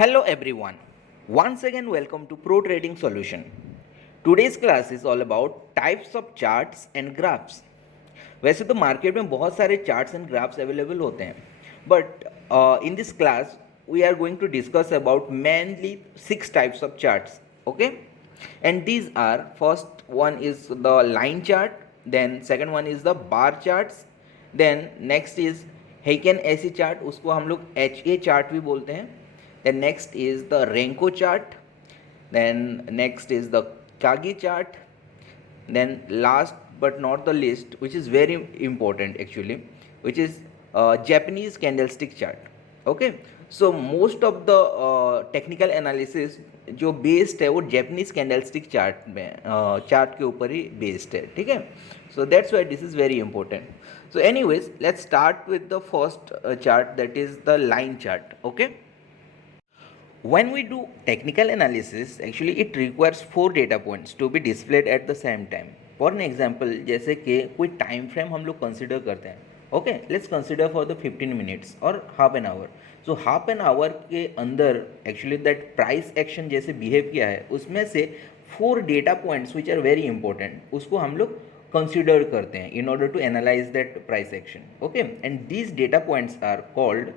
Hello everyone. Once again welcome to Pro Trading Solution. Today's class is all about types of charts and graphs. वैसे तो market में बहुत सारे charts and graphs available होते हैं but in this class we are going to discuss about mainly 6 types of charts. Okay, and these are first one is the line chart, then second one is the bar charts, then next is Heikin Ashi chart, उसको हम लोग HA chart भी बोलते हैं. Then next is the Renko chart. Then next is the Kagi chart. Then last but not the least, which is very important actually, which is Japanese candlestick chart. Okay, so most of the technical analysis जो based है वो Japanese candlestick chart में chart के ऊपर ही based है. ठीक है, so that's why this is very important. So anyways, let's start with the first chart, that is the line chart. Okay. When we do technical analysis, actually it requires 4 data points to be displayed at the same time. For an example, जैसे कि कोई time frame हम लोग consider करते हैं. Okay, let's consider for the 15 minutes और half an hour. So half an hour के अंदर एक्चुअली दैट प्राइस एक्शन जैसे बिहेव किया है उसमें से 4 data points which are very important, उसको हम लोग कंसिडर करते हैं in order to analyse that price action. Okay, and these data points are called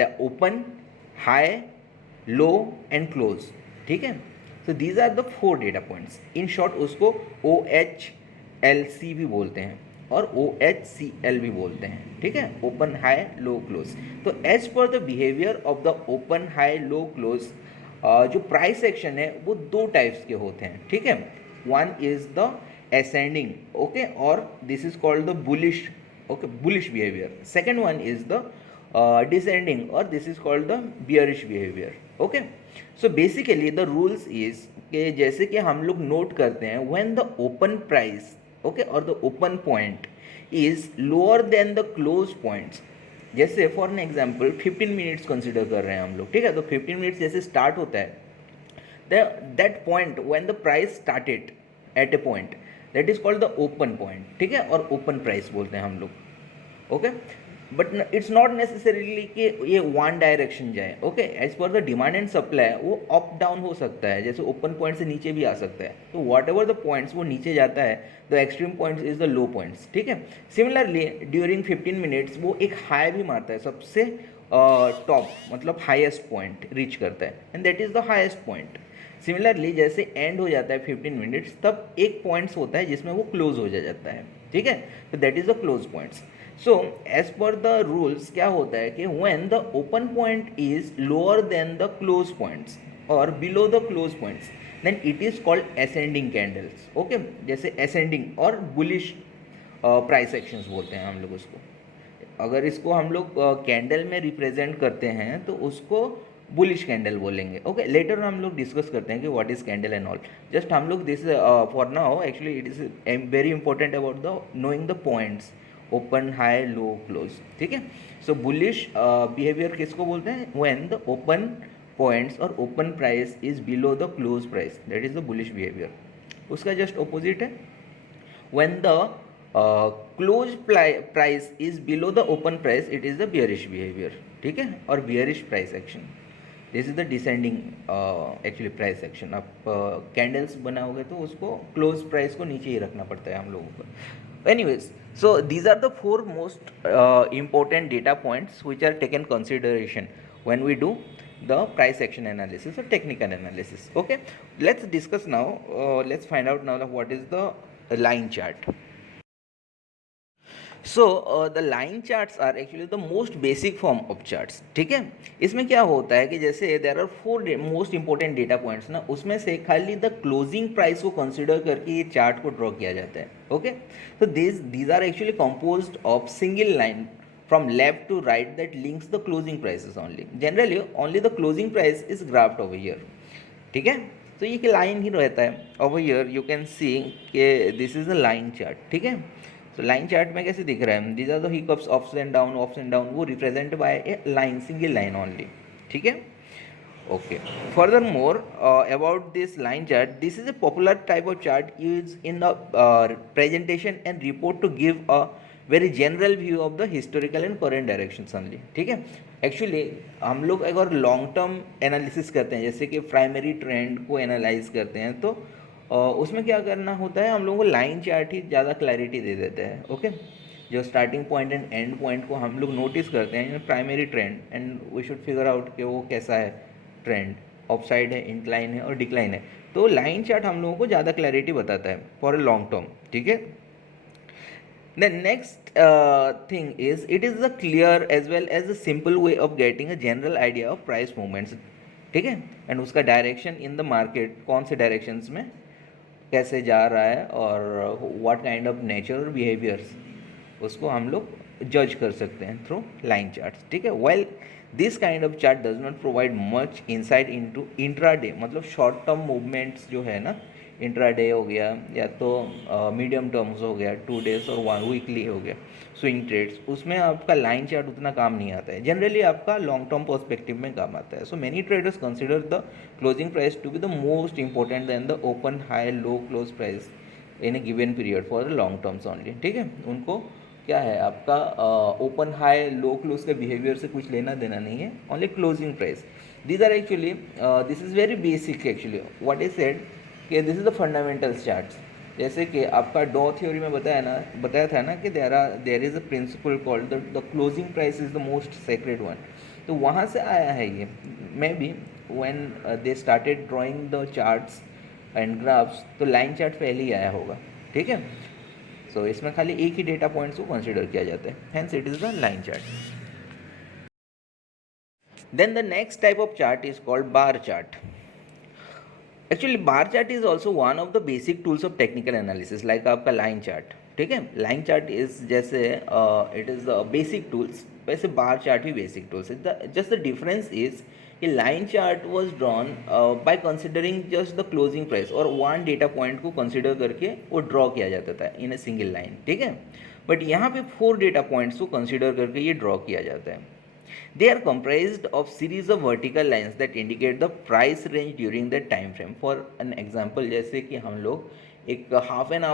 the open, high, low and close. ठीक है, so these are the 4 data points. In short उसको OHLC भी बोलते हैं और OHCL भी बोलते हैं. ठीक है, ओपन, हाई, लो, क्लोज. तो as per the behaviour of the open, high, low, close, जो प्राइस एक्शन है वो 2 टाइप्स के होते हैं. ठीक है, one is the ascending, okay, और this is called the bullish, okay, bullish behaviour. Second one is the descending, or this is called the bearish behavior. Okay, so basically the rules is कि जैसे कि हम लोग note करते हैं when the open price, okay, or the open point is lower than the close points. जैसे for an example 15 minutes consider कर रहे हैं हम लोग. ठीक है, तो 15 मिनट्स जैसे स्टार्ट होता है, that point when the price started at a point, that is called the open point. ठीक है, और ओपन प्राइस बोलते हैं हम लोग. Okay, but it's not necessarily कि ये वन डायरेक्शन जाए. Okay, as per the demand and supply वो अप डाउन हो सकता है, जैसे ओपन पॉइंट से नीचे भी आ सकता है. तो वॉट एवर द पॉइंट्स वो नीचे जाता है, the extreme points is the low points. ठीक है, सिमिलरली ड्यूरिंग 15 मिनट्स वो एक हाई भी मारता है, सबसे टॉप मतलब हाईएस्ट पॉइंट रीच करता है, and that is the highest point. Similarly जैसे एंड हो जाता है 15 मिनट्स, तब एक पॉइंट्स होता है जिसमें वो क्लोज हो जाता है. ठीक है, तो that is the close points. So as per the rules क्या होता है कि when the open point is lower than the close points और below the close points, then it is called ascending candles. Okay, जैसे ascending और bullish price actions बोलते हैं हम लोग उसको. अगर इसको हम लोग कैंडल में रिप्रेजेंट करते हैं तो उसको बुलिश कैंडल बोलेंगे. ओके, लेटर हम लोग डिस्कस करते हैं कि what is candle and all. Just हम लोग this for now actually it is very important about the knowing the points open, high, low, close. ठीक है, सो बुलिश बिहेवियर किसको बोलते हैं, व्हेन द ओपन पॉइंट्स और open price is below the close price, that is the bullish behaviour. उसका just opposite है when the close price is below the open price, it is the bearish behaviour. ठीक है, और bearish price action, this is the descending actually price action. आप candles बनाओगे तो उसको close price को नीचे ही रखना पड़ता है हम लोगों को. Anyways, so these are the 4 most important data points which are taken consideration when we do the price action analysis or technical analysis. Okay, let's discuss now, let's find out now what is the line chart. So the line charts are actually the most basic form of charts. ठीक है, इसमें क्या होता है कि जैसे there are 4 most important data points ना, उसमें से खाली द क्लोजिंग प्राइस को कंसिडर करके ये चार्ट को ड्रॉ किया जाता है. ओके, तो these are actually composed of single line from left to right that links the closing prices only. Generally only the closing price is graphed over here. ठीक है, तो ये लाइन ही रहता है over here. You can see कि this is the line chart. ठीक है, तो लाइन चार्ट में कैसे दिख रहा है, these are the hiccups, ups and down, वो represent by a line, single line only. ठीक है, okay. Furthermore about this line chart, this is a popular type of chart use in the presentation and report to give a very general view of the historical and current directions only, ठीक है। Actually हम लोग अगर long term analysis करते हैं, जैसे कि primary trend को एनालाइज करते हैं, तो उसमें क्या करना होता है, हम लोगों को लाइन चार्ट ही ज़्यादा क्लैरिटी दे देते हैं, ओके। जो starting point and end point को हम लोग नोटिस करते हैं primary trend, and we should figure out कि वो कैसा है ट्रेंड, अपसाइड है, इंक्लाइन है और डिक्लाइन है। तो लाइन चार्ट हम लोगों को ज़्यादा क्लैरिटी बताता है फॉर ए लॉन्ग टर्म, ठीक है। The next thing is it is a clear as well as a simple way of getting a general idea of price movements, ठीक है। एंड उसका डायरेक्शन इन द मार्केट कौन से directions में कैसे जा रहा है और what kind of nature behaviours, उसको हम लोग जज कर सकते हैं थ्रू लाइन चार्ट्स, ठीक है। Well this kind of chart does not provide much insight into intraday, मतलब शॉर्ट टर्म मूवमेंट्स जो है ना, इंट्राडे हो गया या तो मीडियम टर्म्स हो गया 2 days और 1 वीकली हो गया, स्विंग ट्रेड्स, उसमें आपका लाइन चार्ट उतना काम नहीं आता है। जनरली आपका लॉन्ग टर्म पर्सपेक्टिव में काम आता है। So many traders consider the closing price to be the most important than the open high low close price in a given period for the long terms only, ठीक है। उनको क्या है, आपका ओपन हाई लो क्लोज के behaviour से कुछ लेना देना नहीं है, only closing price. These are actually this is very basic actually what is said कि this is the fundamentals charts. जैसे कि आपका डॉ थ्योरी में बताया था ना कि there is a principle called the closing price is the most sacred one. तो वहाँ से आया है ये, may be when they started drawing the charts and graphs, तो लाइन चार्ट पहले ही आया होगा, ठीक है। सो इसमें खाली एक ही डेटा पॉइंट्स को कंसिडर किया जाता है, hence it is the line chart. Then the next type of chart is called bar chart. Actually bar chart is also one of the basic tools of technical analysis like आपका line chart, ठीक है। Line chart is जैसे it is the basic tools, वैसे bar chart भी basic tools है। Just the difference is कि line chart was drawn by considering just the closing price और one data point को consider करके वो ड्रॉ किया जाता था इन ए सिंगल लाइन, ठीक है। बट यहाँ पे 4 डेटा पॉइंट्स को कंसिडर करके ये ड्रॉ किया जाता है। They are comprised of series of vertical lines that indicate the price range during that time frame. For an example, जैसे कि हम लोग एक half an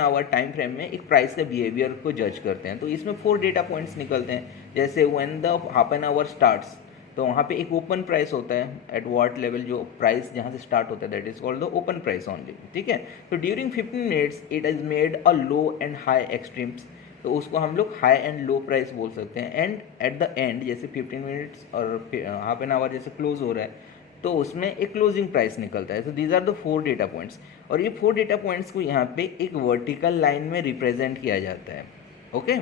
our time frame में एक प्राइस के बिहेवियर को जज करते हैं, तो इसमें 4 डेटा पॉइंट्स निकलते हैं। जैसे when the half an our starts, तो वहाँ पे एक ओपन प्राइस होता है एट व्हाट लेवल, जो प्राइस जहाँ से स्टार्ट होता है that is called the open price only, ठीक है। तो during 15 minutes it is made a low and high extremes, तो उसको हम लोग हाई एंड लो प्राइस बोल सकते हैं। एंड एट द एंड जैसे 15 मिनट्स और हाफ एन आवर जैसे क्लोज हो रहा है, तो उसमें एक क्लोजिंग प्राइस निकलता है। तो these are the 4 data points, और ये 4 डेटा पॉइंट्स को यहाँ पे एक वर्टिकल लाइन में रिप्रेजेंट किया जाता है, okay.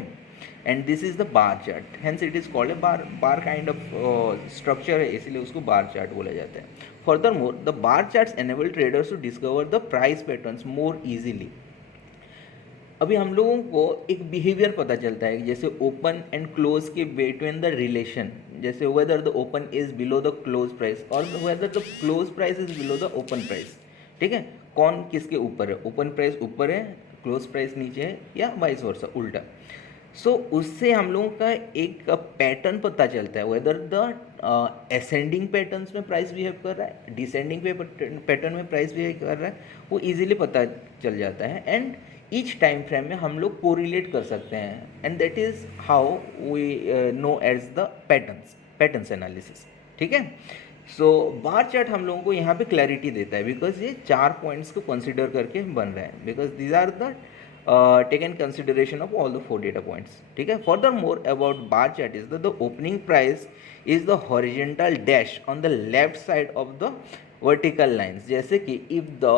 And this is the bar chart, hence it is called a bar kind of structure है, इसलिए उसको बार चार्ट बोला जाता है। Furthermore the bar charts enable traders to discover the price patterns more easily. अभी हम लोगों को एक बिहेवियर पता चलता है, जैसे ओपन एंड क्लोज के बिटवीन द रिलेशन, जैसे whether the open is below the close price और whether the close price is below the open price, ठीक है। कौन किसके ऊपर है, ओपन प्राइस ऊपर है, क्लोज प्राइस नीचे है, या वाइस वर्सा उल्टा। सो उससे हम लोगों का एक पैटर्न पता चलता है, वेदर द असेंडिंग पैटर्न्स में प्राइस बिहेव कर रहा है, डिसेंडिंग पैटर्न में प्राइस बिहेव कर रहा है, वो इजीली पता चल जाता है। एंड ईच टाइम फ्रेम में हम लोग कोरिलेट कर सकते हैं, and that is how we know as the patterns analysis, ठीक है। सो बार चार्ट हम लोगों को यहाँ पे क्लैरिटी देता है, बिकॉज ये 4 पॉइंट्स को कंसिडर करके बन रहा है, because these are the taken consideration of all the 4 data points, ठीक है। Furthermore about bar chart is that the opening price is the horizontal dash on the left side of the vertical lines, जैसे कि if the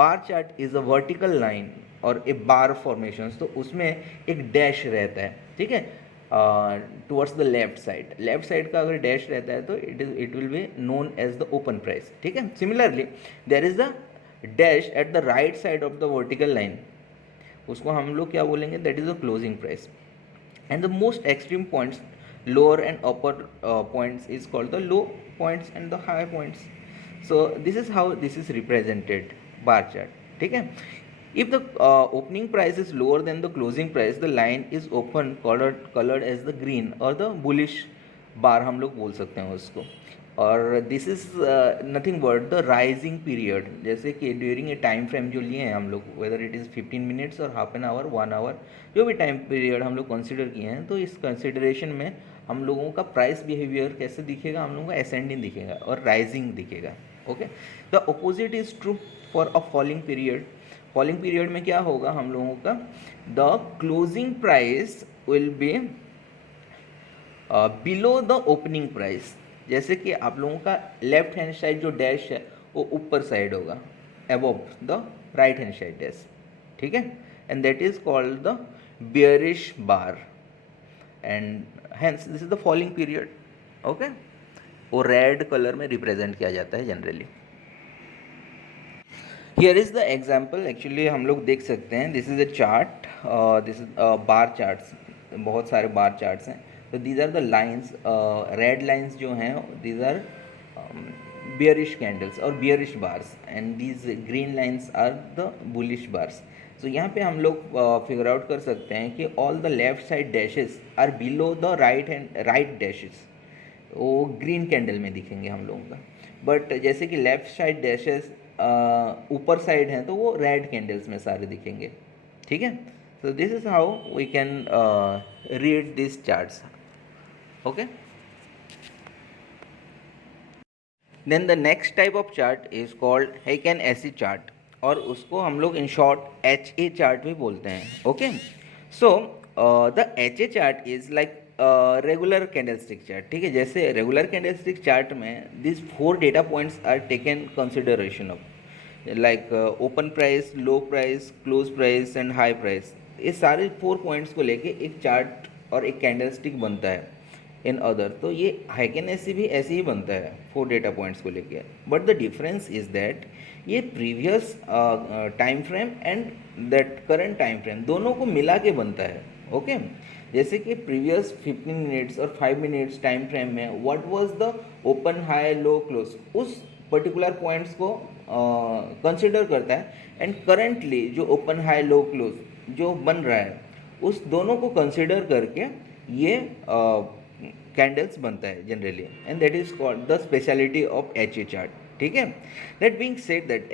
bar chart is a vertical line और a bar formations, तो उसमें एक dash रहता है, ठीक है, टुवर्ड्स द लेफ्ट साइड का अगर डैश रहता है तो it will be known as the open price, ठीक है। Similarly there is the dash at the right side of the vertical line, उसको हम लोग क्या बोलेंगे, that is the closing price. And the most extreme points lower and upper points is called the low points and the high points. So this is how this is represented bar chart, ठीक है। If the opening price is lower than the closing price, the line is open colored as the green or the bullish bar हम लोग बोल सकते हैं उसको। और this is nothing but the rising period, जैसे कि ड्यूरिंग ए टाइम फ्रेम जो लिए हैं हम लोग, वेदर इट इज़ 15 मिनट्स और हाफ एन आवर 1 आवर, जो भी टाइम पीरियड हम लोग कंसिडर किए हैं, तो इस कंसिडरेशन में हम लोगों का प्राइस बिहेवियर कैसे दिखेगा, हम लोगों का असेंडिंग दिखेगा और राइजिंग दिखेगा. Okay, the opposite is true for a falling period. Falling period में क्या होगा हम लोगों का, the closing price will be below the opening price. जैसे कि आप लोगों का लेफ्ट हैंड साइड जो डैश है वो ऊपर साइड होगा, above the right hand side dash. ठीक है, and that is called the bearish bar, and hence this is the falling period. Okay, वो रेड कलर में रिप्रेजेंट किया जाता है generally. Here is the example. Actually हम लोग देख सकते हैं, this is a chart, this is bar charts, बहुत सारे बार चार्ट्स हैं. तो these are the lines, red lines जो हैं दीज आर बियरिश कैंडल्स और bearish bars, and these green lines are the bullish bars. So यहाँ पे हम लोग फिगर आउट कर सकते हैं कि all the left side dashes are below the right dashes, वो ग्रीन कैंडल में दिखेंगे हम लोगों का. बट जैसे कि लेफ्ट साइड डैशेस ऊपर साइड हैं तो वो रेड कैंडल्स में सारे दिखेंगे. ठीक है, so this is how we can read this charts. Okay, then the next type of chart is called Heikin Ashi chart, और उसको हम लोग in short H A chart भी बोलते हैं. Okay, so the H A chart is like regular candlestick chart. ठीक है, जैसे रेगुलर कैंडलस्टिक चार्ट में this 4 data points are taken consideration of, like open price, low price, close price and high price. ये सारे 4 points को लेके एक chart और एक कैंडलस्टिक बनता है इन अदर. तो ये हैकेन एसी भी ऐसे ही बनता है 4 डेटा पॉइंट्स को लेके. But the difference is that ये previous time frame and that current time frame दोनों को मिला के बनता है. ओके, जैसे कि प्रीवियस 15 मिनट्स और 5 मिनट्स टाइम फ्रेम में what was the open high low close, उस पर्टिकुलर पॉइंट्स को कंसिडर करता है. एंड करंटली जो ओपन हाई लो क्लोज जो बन रहा है उस दोनों को कंसिडर करके ये कैंडल्स बनता है generally, and that is called the speciality of H A chart. ठीक है, that being said that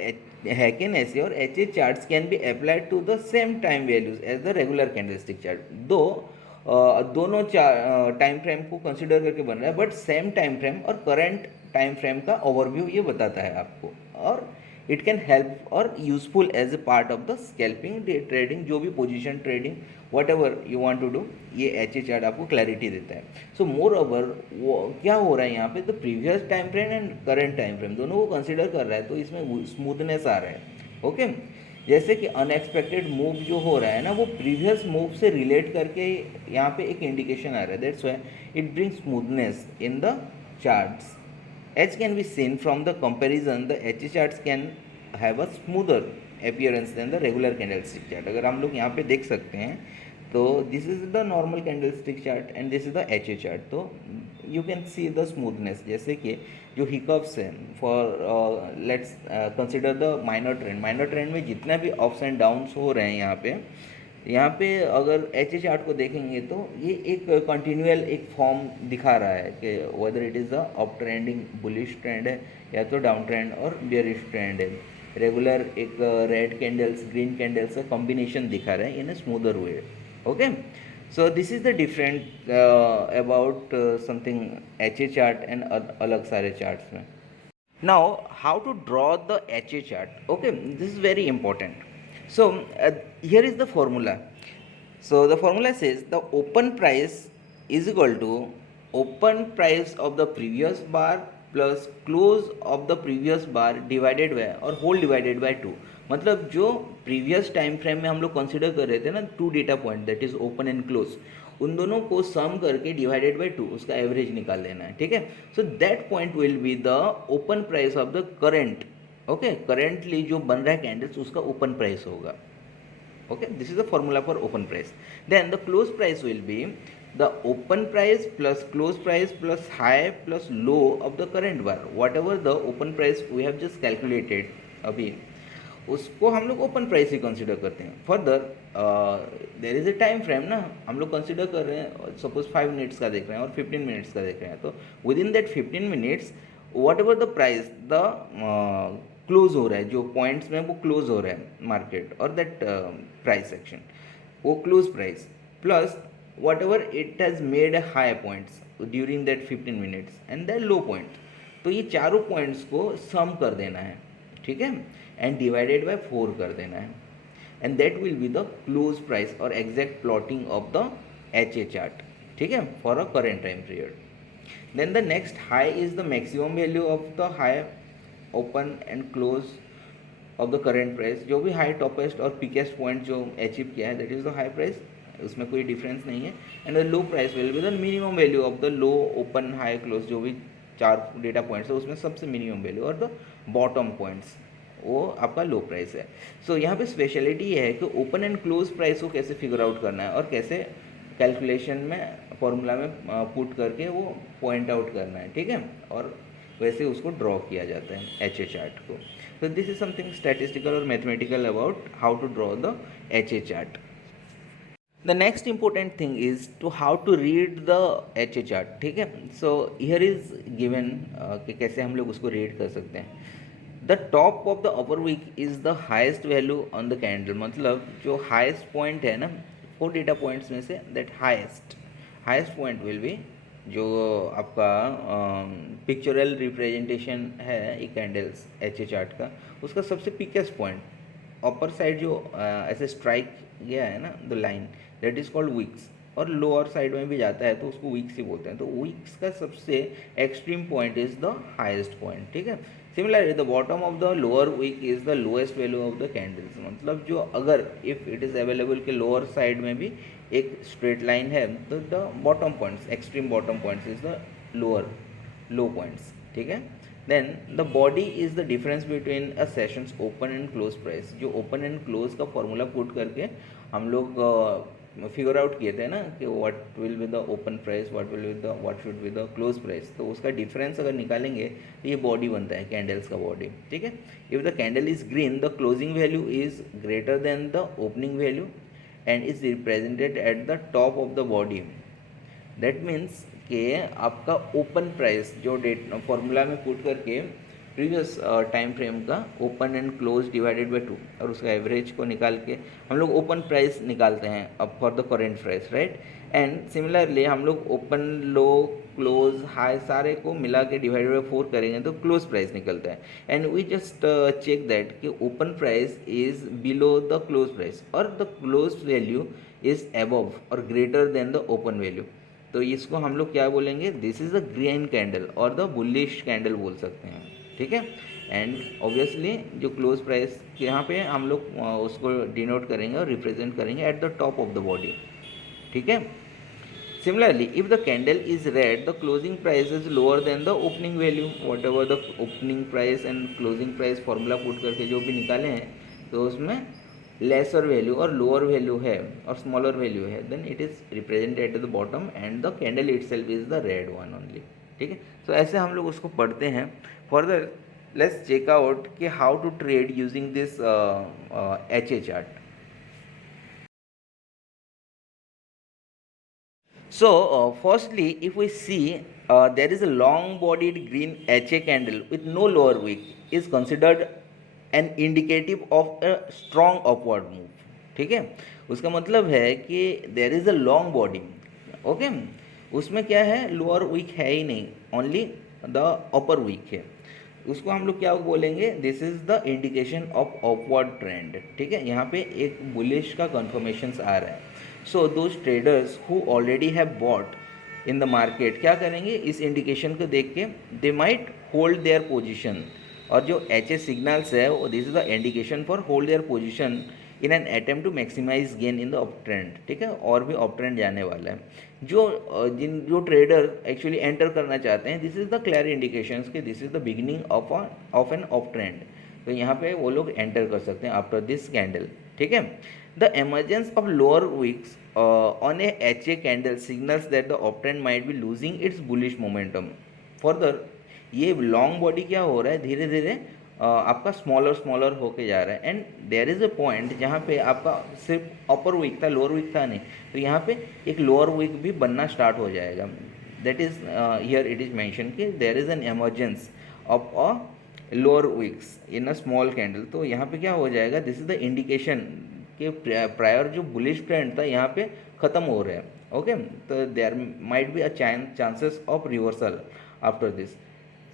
Heikin Ashi और H A charts can be applied to the same time values as the regular candlestick chart. दोनों time frame को consider करके बन रहा है, but same time frame और करंट टाइम फ्रेम का overview ये बताता है आपको, और इट कैन हेल्प और useful as a part of the scalping, day trading, जो भी position trading whatever you want to do, ये एच ए चार्ट आपको क्लैरिटी देता है. सो मोर ओवर वो क्या हो रहा है यहाँ पे, the previous time frame and current time frame दोनों को कंसिडर कर रहा है, तो इसमें स्मूथनेस आ रहा है. ओके, जैसे कि अनएक्सपेक्टेड मूव जो हो रहा है ना, वो प्रीवियस मूव से रिलेट करके यहाँ पे एक इंडिकेशन आ रहा है. That's why it brings smoothness in the charts. As can be seen from the comparison, the HA charts can have a smoother appearance than the regular candlestick chart. अगर हम लोग यहाँ पे देख सकते हैं तो this is the normal candlestick chart and this is the H A chart. तो you can see the smoothness, जैसे कि जो हिकअप्स हैं for let's consider the minor trend में जितना भी अप्स एंड डाउन्स हो रहे हैं यहाँ पे अगर एच ए चार्ट को देखेंगे तो ये एक कंटिन्यूअल एक फॉर्म दिखा रहा है कि whether it is the up trending bullish trend है या तो डाउन ट्रेंड और बियरिश ट्रेंड है. रेगुलर एक रेड कैंडल्स ग्रीन कैंडल्स का कॉम्बिनेशन दिखा रहा है in a smoother way. Okay, so this is the different about something H A chart and अलग सारे चार्ट्स में. Now how to draw the H A chart. Okay, this is very important. So here is the formula. So the formula says the open price is equal to open price of the previous bar plus close of the previous bar divided by और whole divided by 2. मतलब जो previous time frame में हम लोग consider कर रहे थे ना 2 data point that is open and close, उन दोनों को सम करके डिवाइडेड बाय 2 उसका एवरेज निकाल लेना है. ठीक है, so that point will be the open price of the current. Okay, currently जो बन रहा है कैंडल्स उसका ओपन प्राइस होगा. Okay, this is the formula for open price. Then the close price will be the open price plus close price plus high plus low of the current bar. Whatever the open price we have just calculated अभी, उसको हम लोग open price ही consider करते हैं. Further there is a time frame ना, हम लोग consider कर रहे हैं, सपोज 5 मिनट्स का देख रहे हैं और 15 मिनट्स का देख रहे हैं, तो with in that 15 minutes what ever the price the close हो रहा है, जो पॉइंट्स में वो क्लोज हो रहा है मार्केट और दैट प्राइस सेक्शन, वो close price plus what ever it has made a high points during that 15 minutes and that low points, तो ये चारों पॉइंट्स को सम कर देना है, ठीक है, एंड डिवाइडेड बाय 4 कर देना है, and that will be the close price और exact plotting of the HA chart, ठीक है, for a current time period. Then the next high is the maximum value of the high open and close of the current price. जो भी high topest और peakest point जो achieve किया है that is the high price, उसमें कोई difference नहीं है. And the low price will be the minimum value of the low open high close, जो भी 4 डेटा पॉइंट्स है उसमें सबसे मिनिमम वैल्यू, और द बॉटम पॉइंट्स वो आपका लो प्राइस है. सो यहाँ पे स्पेशलिटी ये है कि ओपन एंड क्लोज प्राइस को कैसे फिगर आउट करना है और कैसे कैलकुलेशन में फॉर्मूला में पुट करके वो पॉइंट आउट करना है, ठीक है, और वैसे उसको ड्रॉ किया जाता है HA चार्ट को. तो दिस इज समथिंग स्टैटिस्टिकल और mathematical about how to draw the HA chart. The next important thing is to how to read the HA chart, ठीक है. सो हियर इज गिवन कि कैसे हम लोग उसको रीड कर सकते हैं. The top of the upper wick is the highest value on the candle, मतलब जो हाइस्ट पॉइंट है ना 4 डेटा पॉइंट्स में say that highest point will B, जो आपका पिक्चरल रिप्रेजेंटेशन है ये कैंडल्स HA चार्ट का, उसका सबसे पिकेस्ट पॉइंट अपर साइड जो ऐसे स्ट्राइक गया है ना the line, that is called weeks, और लोअर साइड में भी जाता है तो उसको वीक्स ही बोलते हैं. तो वीक्स का सबसे extreme point is the highest point, ठीक है. Similarly the bottom of the lower wick is the lowest value of the candles, मतलब जो अगर इफ इट इज़ अवेलेबल के लोअर साइड में भी एक स्ट्रेट लाइन है तो the bottom points, extreme bottom points is the low points, ठीक है. Then the body is the difference between a sessions open and close price, जो open and close का फॉर्मूला पुट करके हम लोग फिगर आउट किए थे ना कि what will be the open price, what should be the close price, तो उसका डिफरेंस अगर निकालेंगे तो ये बॉडी बनता है कैंडल्स का बॉडी, ठीक है. If the candle is green the closing value is greater than the opening value and is represented at the top of the body. That means कि आपका ओपन प्राइस जो डेट फॉर्मूला में put करके previous time frame का open and close divided by 2 और उसका average को निकाल के हम लोग ओपन प्राइस निकालते हैं अब for the current price, right. And similarly हम लोग ओपन लो क्लोज हाई सारे को मिला के डिवाइडेड बाई 4 करेंगे तो क्लोज प्राइस निकलता है. And we just check that कि open price is below the close price और the close value is above और greater than the open value, तो इसको हम लोग क्या बोलेंगे, this is the green candle और द बुलिश कैंडल बोल सकते हैं, ठीक है. एंड ऑब्वियसली जो क्लोज प्राइस यहाँ पे हम लोग उसको डिनोट करेंगे और रिप्रेजेंट करेंगे at the top of the body, ठीक है. Similarly if the candle is red the closing price is lower than the opening value, whatever the opening price and closing price formula put करके जो भी निकाले हैं तो उसमें lesser value और लोअर वैल्यू है और स्मॉलर वैल्यू है, then it is represented at the bottom and the candle itself is the red one only, ठीक है. सो ऐसे हम लोग उसको पढ़ते हैं. फर्दर लेट्स चेक आउट कि how to trade using this HA chart. So, firstly, if we see there is a long-bodied green HA candle with no lower wick is considered an indicative of a strong upward move, ठीक है. उसका मतलब है कि there is a long body, okay, उसमें क्या है lower Wick है ही नहीं, ओनली द अपर विक है, उसको हम लोग क्या बोलेंगे, this is the indication of upward trend, ठीक है. यहाँ पे एक बुलिश का कन्फर्मेशंस आ रहा है. So those traders who already have bought in the market क्या करेंगे, इस इंडिकेशन को देख के they might hold their position, और जो HA सिग्नल्स है वो this is the indication for hold their position in an attempt to maximise gain in the up trend, ठीक है. और भी अप ट्रेंड जाने वाला है. जो ट्रेडर एक्चुअली एंटर करना चाहते हैं this is the clear indications कि this is the beginning of an up trend, तो यहाँ पे वो लोग एंटर कर सकते हैं आफ्टर दिस कैंडल, ठीक है. The emergence of lower wicks on a HA candle signals that the up trend might be losing its bullish momentum. Further ये लॉन्ग बॉडी क्या हो रहा है, धीरे धीरे आपका स्मॉलर होके जा रहा है. And there is a point जहाँ पे आपका सिर्फ अपर वीक था लोअर वीक था नहीं, तो यहाँ पे एक लोअर वीक भी बनना स्टार्ट हो जाएगा. That is here it is mention that there is an emergence of a lower wicks in a small candle. तो यहाँ पे क्या हो जाएगा, दिस इज द इंडिकेशन कि प्रायर जो बुलिश ट्रेंड था यहाँ पे ख़त्म हो रहा है। ओके, तो there might be a chances of reversal after this.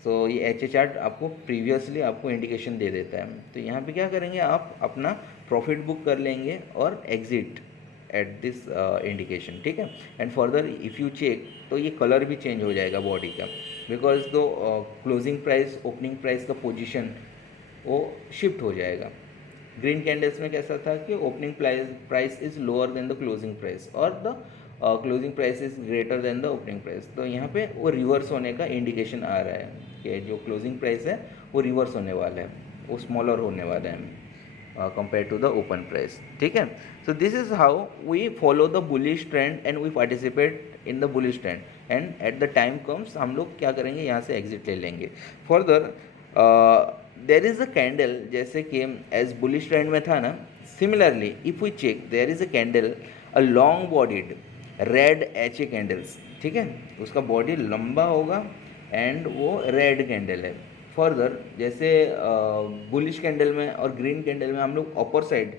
So ये एच चार्ट आपको प्रीवियसली आपको इंडिकेशन दे देता है। तो यहाँ पे क्या करेंगे, आप अपना प्रॉफिट बुक कर लेंगे और एग्जिट एट दिस इंडिकेशन, ठीक है। And further if you check तो ये कलर भी चेंज हो जाएगा बॉडी का, बिकॉज दो क्लोजिंग प्राइस ओपनिंग प्राइस का पोजीशन वो शिफ्ट हो जाएगा। ग्रीन कैंडल्स में कैसा था कि opening price is lower than the closing price और the closing price is greater than the opening price. तो यहाँ पे वो रिवर्स होने का इंडिकेशन आ रहा है कि जो क्लोजिंग प्राइस है वो रिवर्स होने वाला है, वो स्मॉलर होने वाला है compare to the open price, ठीक है। So this is how we follow the bullish trend and we participate in the bullish trend, and at the time comes हम लोग क्या करेंगे, यहाँ से एग्जिट ले लेंगे। Further there is a candle, जैसे कि एज बुलिश ट्रेंड में था ना, similarly if we check there is a candle a long bodied red H A candles, ठीक है, उसका बॉडी लंबा होगा एंड वो रेड कैंडल है। फर्दर जैसे बुलिश कैंडल में और ग्रीन कैंडल में हम लोग अपर साइड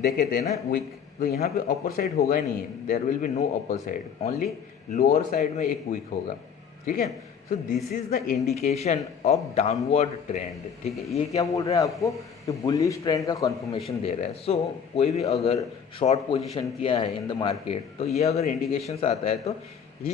देखे थे ना विक, तो यहाँ पे अपर साइड होगा ही नहीं है, there will be no upper side, only lower side में एक विक होगा, ठीक है। So this is the indication of downward trend, ठीक है। ये क्या बोल रहा है आपको कि बुलिश ट्रेंड का कंफर्मेशन दे रहा है। सो कोई भी अगर शॉर्ट पोजीशन किया है इन द मार्केट, तो ये अगर इंडिकेशंस आता है तो ही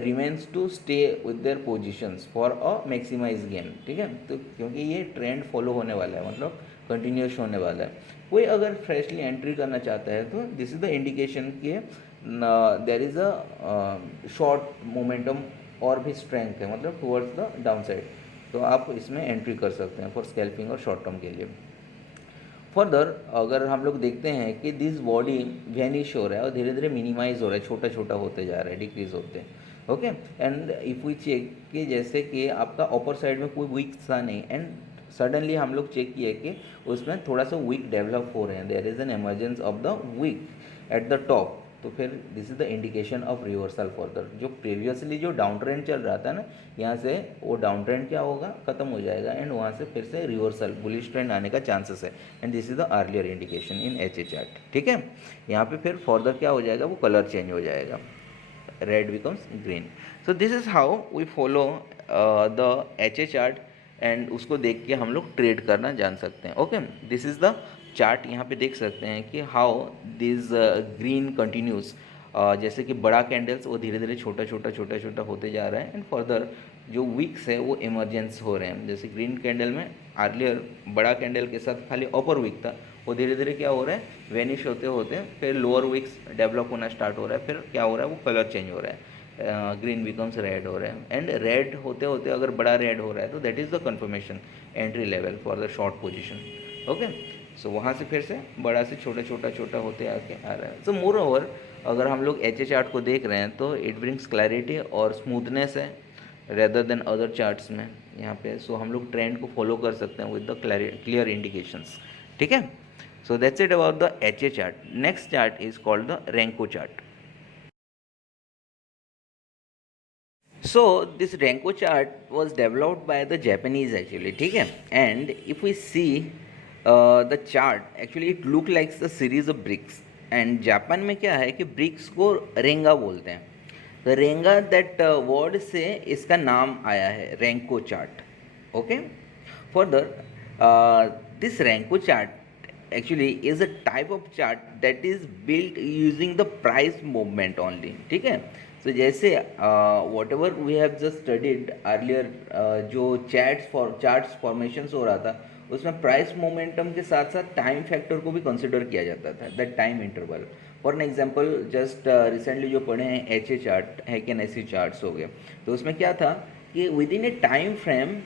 remains to stay with their positions for a maximise gain, ठीक है। तो क्योंकि ये ट्रेंड फॉलो होने वाला है, मतलब कंटिन्यूस होने वाला है। कोई अगर फ्रेशली एंट्री करना चाहता है तो दिस इज द इंडिकेशन कि there is a short momentum और भी स्ट्रेंथ है, मतलब टुवर्ड्स द डाउन साइड, तो आप इसमें एंट्री कर सकते हैं फॉर स्कैल्पिंग और शॉर्ट टर्म के लिए। फर्दर अगर हम लोग देखते हैं कि दिस बॉडी वैनिश हो रहा है और धीरे धीरे मिनिमाइज हो रहा है, छोटा छोटा होते जा रहा है, डिक्रीज होते हैं, okay. And if we check कि जैसे कि आपका अपर साइड में कोई वीक था नहीं, एंड सडनली हम लोग चेक किए कि उसमें थोड़ा सा वीक डेवलप हो रहे हैं, there is an emergence of the wick at the top, तो फिर this is the indication of reversal further. जो प्रीवियसली जो डाउन ट्रेंड चल रहा था ना, यहाँ से वो डाउन ट्रेंड क्या होगा, खत्म हो जाएगा, एंड वहाँ से फिर से रिवर्सल बुलिश ट्रेंड आने का चांसेस है, and this is the earlier indication in H A chart, ठीक है। यहाँ पे फिर फर्दर क्या हो जाएगा, वो कलर चेंज हो जाएगा, red becomes green. So this is how we follow the H A chart, and उसको देख के हम लोग ट्रेड करना जान सकते हैं, okay. This is the chart, यहाँ पे देख सकते हैं कि हाउ दिस ग्रीन कंटिन्यूस, जैसे कि बड़ा कैंडल्स वो धीरे धीरे छोटा छोटा छोटा छोटा होते जा रहा है, एंड फर्दर जो वीक्स है वो इमरजेंस हो रहे हैं। जैसे ग्रीन कैंडल में अर्लियर बड़ा कैंडल के साथ खाली अपर वीक था, वो धीरे धीरे क्या हो रहा है, वेनिश होते होते फिर लोअर वीक्स डेवलप होना स्टार्ट हो रहा है, फिर क्या हो रहा है, वो कलर चेंज हो रहा है, ग्रीन बिकम्स रेड हो रहा है, एंड रेड होते होते अगर बड़ा रेड हो रहा है तो that is the confirmation entry level for the short position, okay. सो वहाँ से फिर से बड़ा से छोटा छोटा छोटा होते आके आ रहा है। सो मोर ओवर अगर हम लोग एच ए चार्ट को देख रहे हैं तो इट ब्रिंग्स क्लैरिटी और स्मूथनेस है रेदर देन अदर चार्ट्स में यहाँ पे। सो हम लोग ट्रेंड को फॉलो कर सकते हैं विद द क्लियर इंडिकेशंस, ठीक है। So that's it about the H A chart. Next chart is called the Renko chart. So this Renko chart was developed by the Japanese actually, ठीक है। And if we see the chart, actually it look like a series of bricks. And Japan में क्या है कि BRICS को रेंगा बोलते हैं, तो रेंगा दैट वर्ड से इसका नाम आया है, Renko chart, okay. Further this Renko chart actually is a type of chart that is built using the price movement only, ठीक है। तो जैसे whatever we have just studied earlier, जो चार्ट्स फॉर्मेशंस हो रहा था उसमें प्राइस मोमेंटम के साथ साथ टाइम फैक्टर को भी कंसिडर किया जाता था, that time interval. For an example just recently जो पढ़े हैं एच ए चार्ट है कि ऐसी चार्ट्स हो गए, तो उसमें क्या था कि with in A time frame,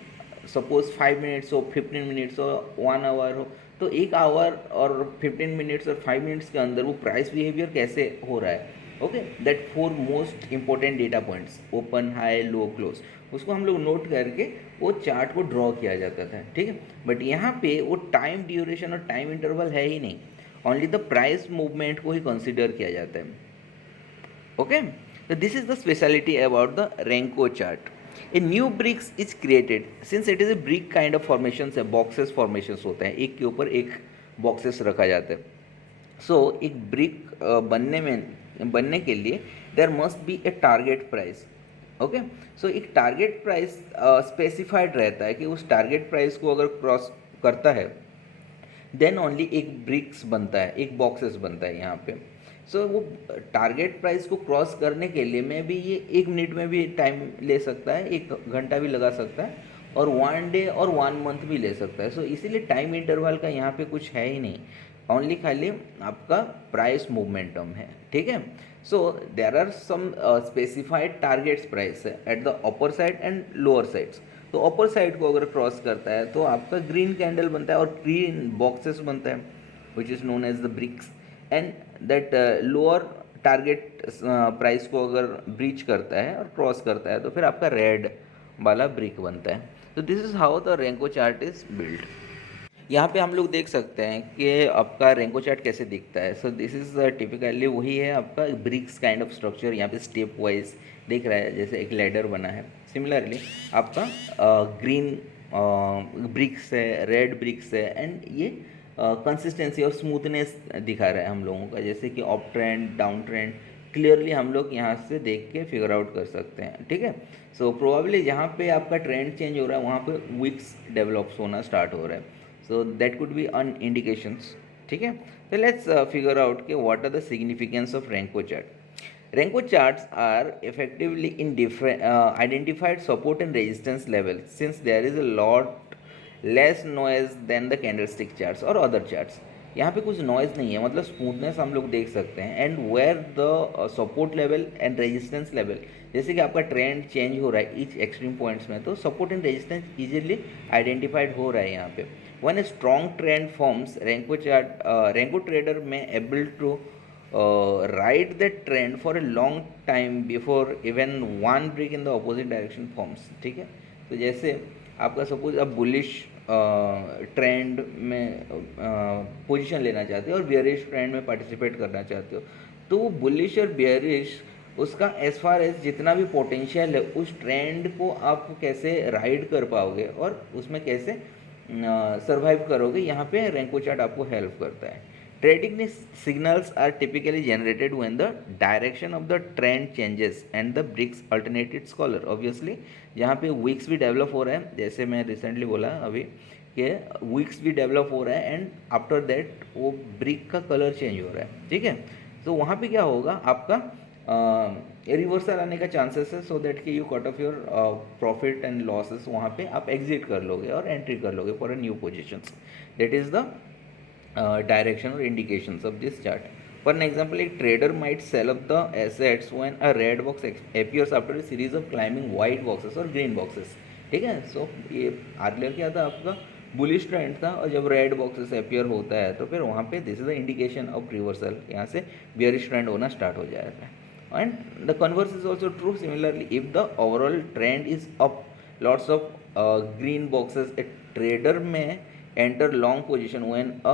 suppose 5 minutes हो, 15 मिनट्स हो, 1 आवर हो, तो 1 आवर और 15 मिनट्स और 5 मिनट्स के अंदर वो प्राइस बिहेवियर कैसे हो रहा है, okay. That 4 most important data points, open, high, low, close, उसको हम लोग नोट करके वो चार्ट को ड्रॉ किया जाता था, ठीक है। बट यहाँ पे वो टाइम ड्यूरेशन और टाइम इंटरवल है ही नहीं, ओनली द प्राइस मूवमेंट को ही कंसिडर किया जाता है, okay. So this is the speciality about the Renko chart. A new bricks is created since it is a brick kind of formations है, boxes formations होते हैं, एक के ऊपर एक boxes रखा जाता है. सो एक ब्रिक बनने के लिए there must be a target price. Okay, so एक टारगेट प्राइस स्पेसिफाइड रहता है कि उस टारगेट प्राइस को अगर क्रॉस करता है देन ओनली एक ब्रिक्स बनता है, एक बॉक्सेस बनता है यहाँ पे. सो वो टारगेट प्राइस को क्रॉस करने के लिए मैं भी ये 1 मिनट में भी टाइम ले सकता है, 1 घंटा भी लगा सकता है, और 1 डे और 1 मंथ भी ले सकता है. सो इसीलिए टाइम इंटरवल का यहाँ पे कुछ है ही नहीं, ओनली खाली आपका प्राइस मोमेंटम है. ठीक है. So there are some specified targets price है at the upper side and lower sides. तो अपर साइड को अगर क्रॉस करता है तो आपका ग्रीन कैंडल बनता है और ग्रीन बॉक्सेस बनता है which is known as the bricks. And that lower target price को अगर ब्रीच करता है और क्रॉस करता है तो फिर आपका रेड वाला ब्रिक बनता है. तो this is how the Renko chart is build. यहाँ पे हम लोग देख सकते हैं कि आपका रेंको चार्ट कैसे दिखता है. सो दिस इज़ टिपिकली वही है आपका ब्रिक्स काइंड ऑफ स्ट्रक्चर. यहाँ पे स्टेप वाइज दिख रहा है जैसे एक लैडर बना है. सिमिलरली आपका ग्रीन ब्रिक्स है, रेड ब्रिक्स है, एंड ये कंसिस्टेंसी और स्मूथनेस दिखा रहा है हम लोगों का, जैसे कि up trend down trend clearly हम लोग यहाँ से देख के फिगर आउट कर सकते हैं. ठीक है. सो प्रोबेबली जहाँ पे आपका ट्रेंड चेंज हो रहा है वहाँ पे विक्स डेवलप्स होना स्टार्ट हो रहा है. So that could be an indications. ठीक है. तो लेट्स फिगर आउट के what are the significance of Renko chart. Renko charts are effectively in different identified support and resistance levels since there is a lot less noise than the candlestick charts or other charts. यहाँ पे कुछ noise नहीं है, मतलब smoothness हम लोग देख सकते हैं. And where the support level and resistance level, जैसे कि आपका ट्रेंड चेंज हो रहा है ईच एक्सट्रीम पॉइंट्स में, तो support and resistance easily identified हो रहा है यहाँ पे. One a strong trend forms Renko trader में able to ride that trend for a long time before even one brick in the opposite direction forms. ठीक है. तो जैसे आपका सपोज आप बुलिश ट्रेंड में पोजीशन लेना चाहते हो और बियरिश ट्रेंड में पार्टिसिपेट करना चाहते हो, तो बुलिश और बियरिश उसका एज फार एज जितना भी पोटेंशियल है उस ट्रेंड को आप कैसे राइड कर पाओगे और उसमें कैसे सर्वाइव करोगे, यहाँ पे रेंको चार्ट आपको हेल्प करता है. Trading signals are typically generated when the direction of the trend changes and the bricks alternate its color. Obviously यहाँ पे wicks भी डेवलप हो रहा है, जैसे मैं रिसेंटली बोला अभी कि wicks भी डेवलप हो रहा है एंड आफ्टर दैट वो ब्रिक का कलर चेंज हो रहा है. ठीक है. तो वहाँ पे क्या होगा, आपका रिवर्सल आने का चांसेस है, सो दैट कि you cut off your profit and losses, वहाँ पे आप एग्जिट कर लोगे और एंट्री कर लोगे for a new positions. That is the direction or indications of this chart. For an example, a trader might sell up the assets when a red box appears after a series of climbing white boxes or green boxes. ठीक है. सो ये earlier क्या था, आपका bullish trend था, और जब red boxes appear होता है तो फिर वहाँ पे this is the indication of reversal, यहाँ से बियरिश ट्रेंड होना स्टार्ट हो जाएगा. And the converse is also true. Similarly if the overall trend is up, lots of green boxes, A trader में enter long position when a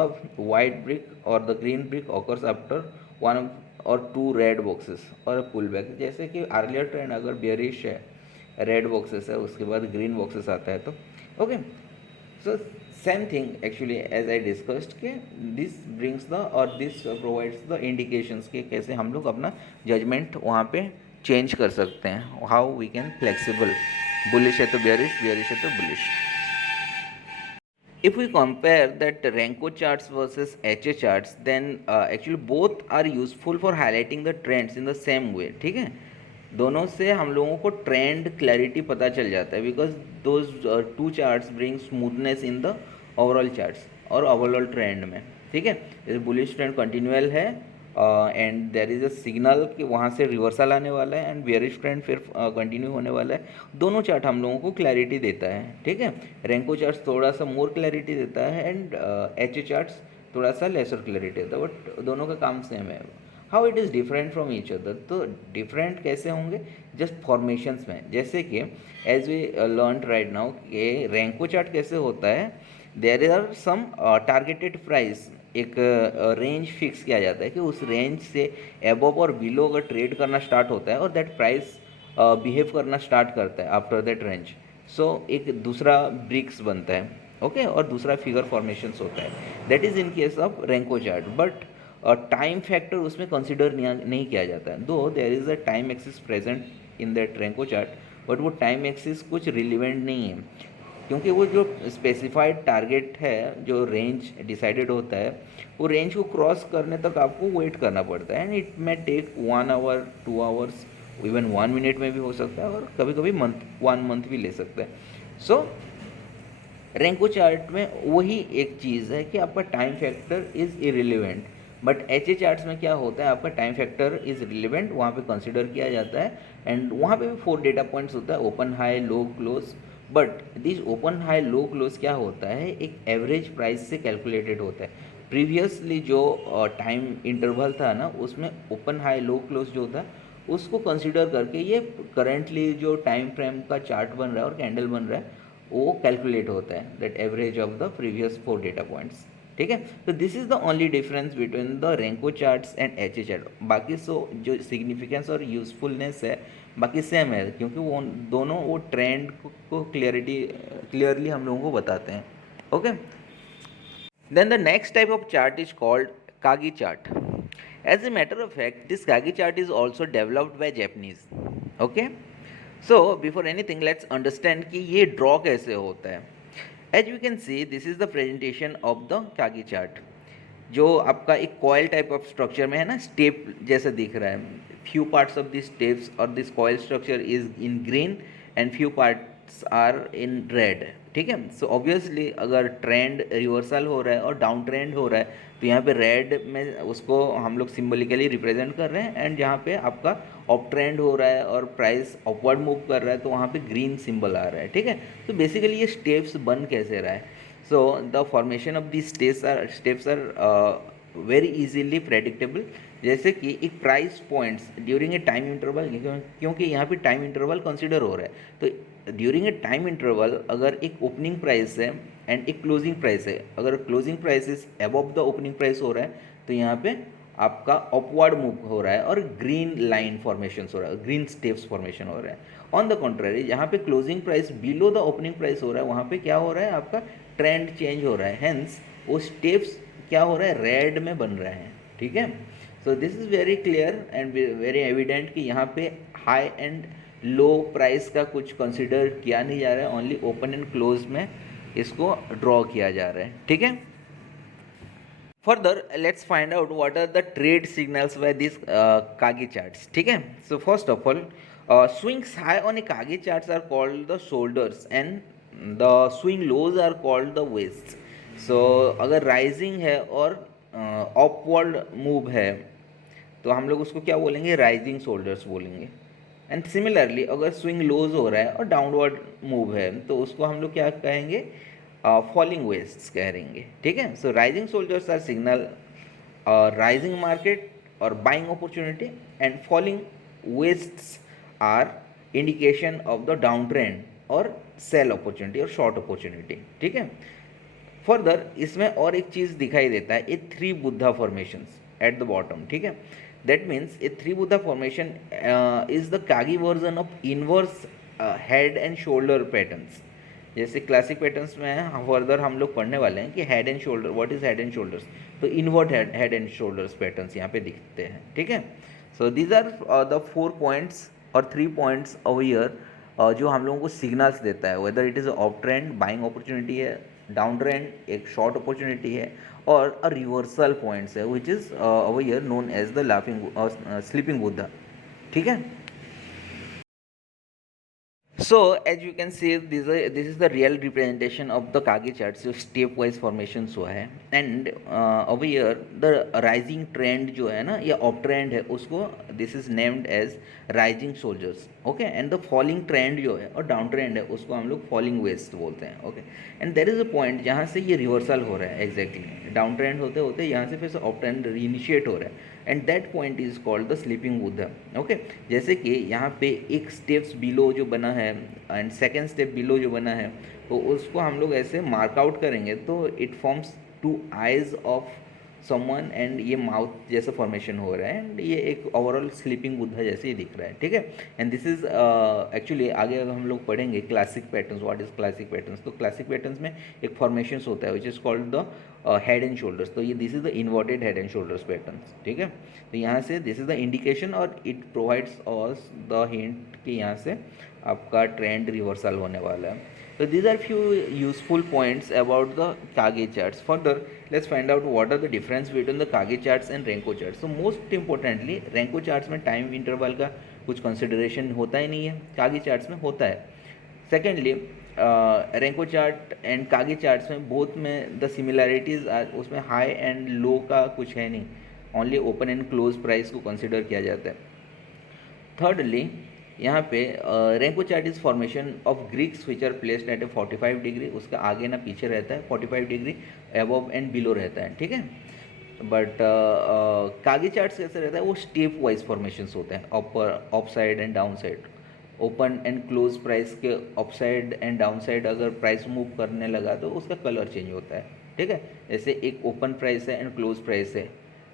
white brick or the green brick occurs after one or two red boxes or a pullback. जैसे कि earlier trend अगर bearish है, red boxes है, उसके बाद green boxes आता है तो okay. So same thing actually as I discussed के दिस ब्रिंग्स द और दिस प्रोवाइड्स द इंडिकेशंस के कैसे हम लोग अपना जजमेंट वहाँ पे चेंज कर सकते हैं, how we can flexible. Bullish है तो बेयरिश, बेयरिश है तो bullish. If we compare that Renko charts versus HA charts, then actually both are useful for highlighting the trends in the same way. ठीक है. दोनों से हम लोगों को ट्रेंड क्लैरिटी पता चल जाता है, because those two charts bring smoothness in the overall charts और ओवरऑल ट्रेंड में. ठीक है. जैसे बुलिश ट्रेंड कंटिन्यूअल है and there is a signal कि वहाँ से रिवर्सल आने वाला है एंड बेयरिश ट्रेंड फिर कंटिन्यू होने वाला है. दोनों चार्ट हम लोगों को क्लैरिटी देता है. ठीक है. रेंको चार्ट्स थोड़ा सा मोर क्लैरिटी देता है एंड एच चार्ट्स थोड़ा सा लेसर क्लैरिटी देता है, बट दोनों का काम सेम है. How it is different from each other, तो डिफरेंट कैसे होंगे, जस्ट फॉर्मेशंस में. जैसे कि as we learn right now कि रेंको चार्ट कैसे होता है, there are some targeted price, एक रेंज फिक्स किया जाता है कि उस रेंज से एबव और बिलो अगर ट्रेड करना स्टार्ट होता है और दैट प्राइस बिहेव करना स्टार्ट करता है आफ्टर दैट रेंज, सो एक दूसरा ब्रिक्स बनता है, ओके, और दूसरा फिगर फॉर्मेशंस होता है। That is in case of Renko chart, but time factor उसमें कंसिडर नहीं किया जाता है, though there is a time axis present in that Renko chart, but वो टाइम एक्सिस कुछ रिलेवेंट नहीं है, क्योंकि वो जो स्पेसिफाइड टारगेट है, जो रेंज डिसाइडेड होता है, वो रेंज को क्रॉस करने तक आपको वेट करना पड़ता है, and it may take 1 hour 2 hours, even 1 minute में भी हो सकता है, और कभी कभी 1 मंथ भी ले सकता है। सो रेंको चार्ट में वही एक चीज़ है कि आपका time factor is irrelevant, but H A charts में क्या होता है, आपका टाइम फैक्टर इज़ रिलेवेंट, वहाँ पे कंसिडर किया जाता है, एंड वहाँ पे भी 4 डेटा पॉइंट्स होता है, open high low close, but this open high low close क्या होता है, एक एवरेज प्राइस से कैलकुलेटेड होता है। प्रीवियसली जो टाइम इंटरवल था ना, उसमें ओपन हाई लो क्लोज जो था उसको कंसिडर करके ये करेंटली जो टाइम फ्रेम का चार्ट बन रहा है और कैंडल बन रहा है वो कैलकुलेट होता है, that average of the previous 4 data points, ठीक है। तो this is the only difference between the Renko charts and H A chart. बाकी सो जो सिग्निफिकेंस और यूजफुलनेस है बाकी सेम है, क्योंकि वो दोनों वो ट्रेंड को क्लियरली हम लोगों को बताते हैं, okay. Then the next type of chart is called Kagi chart. As a matter of fact, this Kagi chart is also developed by Japanese. Okay? So before anything, let's understand कि ये draw कैसे होता है. As you can see, this is the presentation of the Kagi chart. जो आपका एक coil type of structure में है ना, step जैसा दिख रहा है. Few parts of these steps or this coil structure is in green and few parts are in red. ठीक है। सो ऑब्वियसली अगर ट्रेंड रिवर्सल हो रहा है और डाउन ट्रेंड हो रहा है तो यहाँ पे रेड में उसको हम लोग सिंबलिकली रिप्रेजेंट कर रहे हैं, एंड जहाँ पे आपका अप ट्रेंड हो रहा है और प्राइस अपवर्ड मूव कर रहा है तो वहाँ पे ग्रीन सिंबल आ रहा है, ठीक है। तो बेसिकली ये स्टेप्स बन कैसे रहा है, so the formation of the steps are very easily predictable. जैसे कि एक price points during a time interval, क्योंकि यहाँ पे टाइम इंटरवल कंसिडर हो रहा है, तो ड्यूरिंग ए टाइम इंटरवल अगर एक ओपनिंग प्राइस है एंड एक क्लोजिंग प्राइस है, अगर closing price is above the opening price हो रहा है तो यहाँ पे आपका अपवर्ड मूव हो रहा है और ग्रीन लाइन फॉर्मेशन हो रहा है, ग्रीन स्टेप्स फॉर्मेशन हो रहा है। ऑन द कॉन्ट्ररी जहाँ पे closing price below the opening price हो रहा है वहाँ पे क्या हो रहा है, आपका ट्रेंड चेंज हो रहा है, हेंस वो स्टेप्स क्या हो रहा है, रेड में बन रहे हैं, ठीक है। So this is very clear and very evident कि यहाँ पे हाई एंड लो प्राइस का कुछ कंसिडर किया नहीं जा रहा है, ओनली ओपन एंड क्लोज में इसको ड्रॉ किया जा रहा है, ठीक है। Further let's find out what are the trade signals by this Kagi charts, ठीक है। So first of all, swings high on a Kage charts are called the shoulders and the swing lows are called the waists. So अगर rising है और upward move है तो हम लोग उसको क्या बोलेंगे, राइजिंग शोल्डर्स बोलेंगे। एंड सिमिलरली अगर स्विंग लोज हो रहा है और डाउनवर्ड मूव है तो उसको हम लोग क्या कहेंगे, फॉलिंग वेस्ट्स कहेंगे, ठीक है। सो rising shoulders are signal rising market और buying opportunity, and falling waists are indication of the down trend और सेल अपॉर्चुनिटी और शॉर्ट अपॉर्चुनिटी, ठीक है। फर्दर इसमें और एक चीज़ दिखाई देता है, a three Buddha formations at the bottom, ठीक है। That means a three Buddha formation is the Kagi version of inverse head and shoulder patterns. जैसे क्लासिक पैटर्न्स में फर्दर हम लोग पढ़ने वाले हैं कि head and shoulder, what is head and shoulders, तो invert head and shoulders patterns यहाँ पे दिखते हैं, ठीक है। So these are the 4 points और 3 पॉइंट्स ओवर हियर जो हम लोगों को सिग्नल्स देता है, whether it is up trend buying opportunity है, डाउन ट्रेंड एक शॉर्ट अपॉर्चुनिटी है, और अ रिवर्सल पॉइंट्स है which is over here known as the sleeping Buddha, ठीक है। So as you can see, this is the real representation of the Kage charts, जो stepwise formations हुआ है, and over here the rising trend जो है ना या up trend है उसको this is named as rising soldiers, okay, and the falling trend जो है और down trend है उसको हम लोग falling waves बोलते हैं, okay, and there is a point जहाँ से ये reversal हो रहा है, exactly down trend होते होते यहाँ से फिर से up trend reinitiate हो रहा है, and that point is called the sleeping Buddha, okay. जैसे कि यहाँ पे एक स्टेप्स बिलो जो बना है एंड सेकेंड स्टेप बिलो जो बना है तो उसको हम लोग ऐसे मार्क आउट करेंगे तो it forms 2 eyes of someone and ये माउथ जैसा फॉर्मेशन हो रहा है एंड ये एक ओवरऑल स्लीपिंग बुद्धा जैसे ही दिख रहा है, ठीक है। एंड दिस इज एक्चुअली आगे अगर हम लोग पढ़ेंगे classic patterns, what is classic patterns, तो क्लासिक पैटर्न्स में एक फॉर्मेशन होता है which is called the head and shoulders. तो ये this is the inverted head and shoulders patterns, ठीक है। तो यहाँ से दिस इज द इंडिकेशन और it provides us the hint कि यहाँ से आपका ट्रेंड रिवर्सल होने वाला है। So these are few useful points about the Kage charts. Further, let's find out what are the difference between the Kage charts and Renko charts. So most importantly, Renko charts में time interval का कुछ consideration होता ही नहीं है, Kage charts में होता है. Secondly, Renko chart and Kage charts में both में the similarities are उसमें high and low का कुछ है नहीं, only open and close price को consider किया जाता है. Thirdly, यहाँ पे Renko chart is formation of bricks which are placed at a 45 degree, उसका आगे ना पीछे रहता है, 45 डिग्री अबव एंड बिलो रहता है, ठीक है। बट कागे चार्ट कैसे रहता है, वो स्टेप वाइज फॉर्मेशंस होते हैं, upper up side and down side, open and close price के up side and down side अगर प्राइस मूव करने लगा तो उसका कलर चेंज होता है, ठीक है। जैसे एक ओपन प्राइस है एंड क्लोज प्राइस है,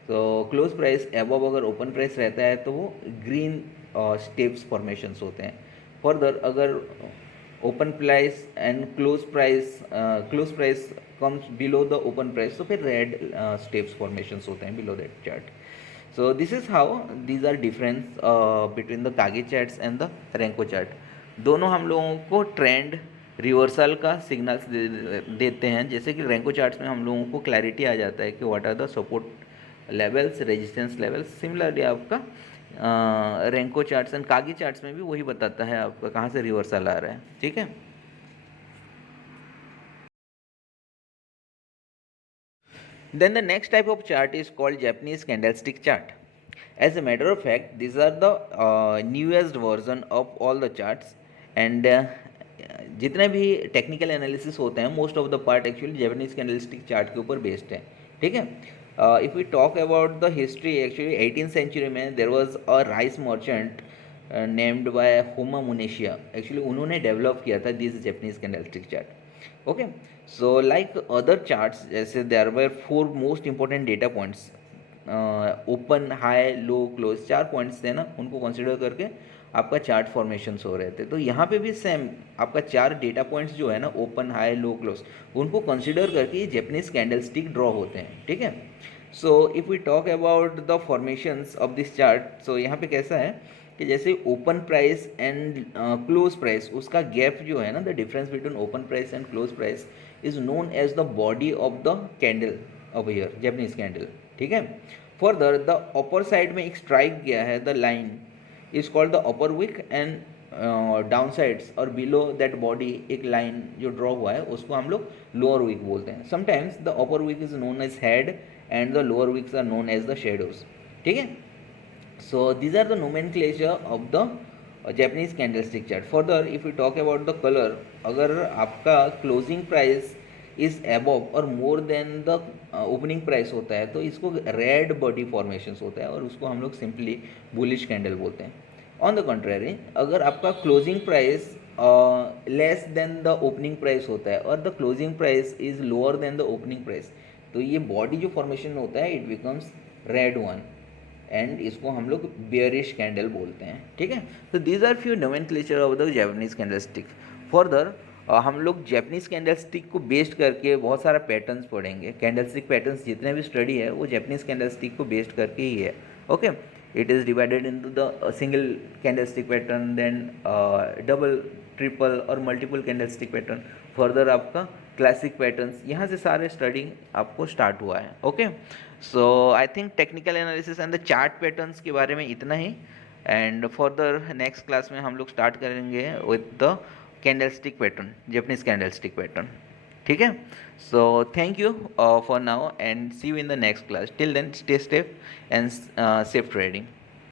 तो क्लोज प्राइस अबव अगर ओपन प्राइस रहता है तो वो ग्रीन स्टेप्स फॉर्मेशंस होते हैं। फर्दर अगर open price and close price comes below the open price तो फिर रेड स्टेप्स फॉर्मेशंस होते हैं below that chart. So this is how these are difference between the Kagi charts and the Renko chart. दोनों हम लोगों को trend reversal का signals देते हैं, जैसे कि रेंको चार्ट्स में हम लोगों को क्लैरिटी आ जाता है कि what are the support levels, resistance levels. Similarly आपका Renko charts and Kagi charts में भी वही बताता है आपका कहाँ से रिवर्सल आ रहा है, ठीक है। Then the next type of chart is called Japanese candlestick chart. As a matter of fact, these are the newest version of all the charts and जितने भी टेक्निकल एनालिसिस होते हैं most of the part actually Japanese candlestick chart के ऊपर based है, ठीक है। If we talk about the history, actually 18th century में there was a rice merchant named by Homma Munehisa, actually उन्होंने डेवलप किया था this Japanese candlestick chart, okay. So like other charts, जैसे there were 4 most important data points, open, high, low, close, 4 points थे ना, उनको consider करके आपका chart formations हो रहे थे। तो यहाँ पे भी सेम आपका 4 डेटा पॉइंट्स जो है ना, ओपन, हाई, लो, क्लोज, उनको कंसिडर करके ये जैपनीज कैंडलस्टिक ड्रॉ होते हैं, ठीक है। So if we talk about the formations of this chart, so यहाँ पे कैसा है कि जैसे open price and close price, उसका गैप जो है ना, the difference between open price and close price is known as the body of the candle of here, Japanese candle, ठीक है। फर्दर द अपर साइड में एक स्ट्राइक गया है, the line is called the upper wick and down sides और below that body एक line जो draw हुआ है उसको हम लोग लोअर विक बोलते हैं। Sometimes the upper wick is known as head and the lower wicks are known as the shadows, ठीक है। So these are the nomenclature of the Japanese candlestick chart. Further, if we talk about the color, अगर आपका closing price is above और more than the opening price होता है तो इसको red body formations होता है और उसको हम लोग simply bullish candle बोलते हैं। On the contrary, अगर आपका closing price less than the opening price होता है और the closing price is lower than the opening price, तो ये body जो formation होता है it becomes red one and इसको हम लोग बेयरिश कैंडल बोलते हैं, ठीक है। तो these are few nomenclature of the Japanese candlestick. Further हम लोग जैपनीज कैंडलस्टिक को बेस्ड करके बहुत सारा पैटर्न्स पढ़ेंगे। कैंडलस्टिक पैटर्न्स जितने भी स्टडी है वो जैपनीज कैंडलस्टिक को बेस्ड करके ही है, okay. It is divided into the single candlestick pattern, then double, triple और मल्टीपल कैंडलस्टिक पैटर्न, फर्दर आपका क्लासिक पैटर्न्स, यहाँ से सारे स्टडी आपको स्टार्ट हुआ है, okay. So I think technical analysis and the chart patterns के बारे में इतना ही, एंड फर्दर नेक्स्ट क्लास में हम लोग स्टार्ट करेंगे with the candlestick pattern, Japanese candlestick pattern, ठीक है। So thank you for now and see you in the next class. Till then stay safe and safe trading.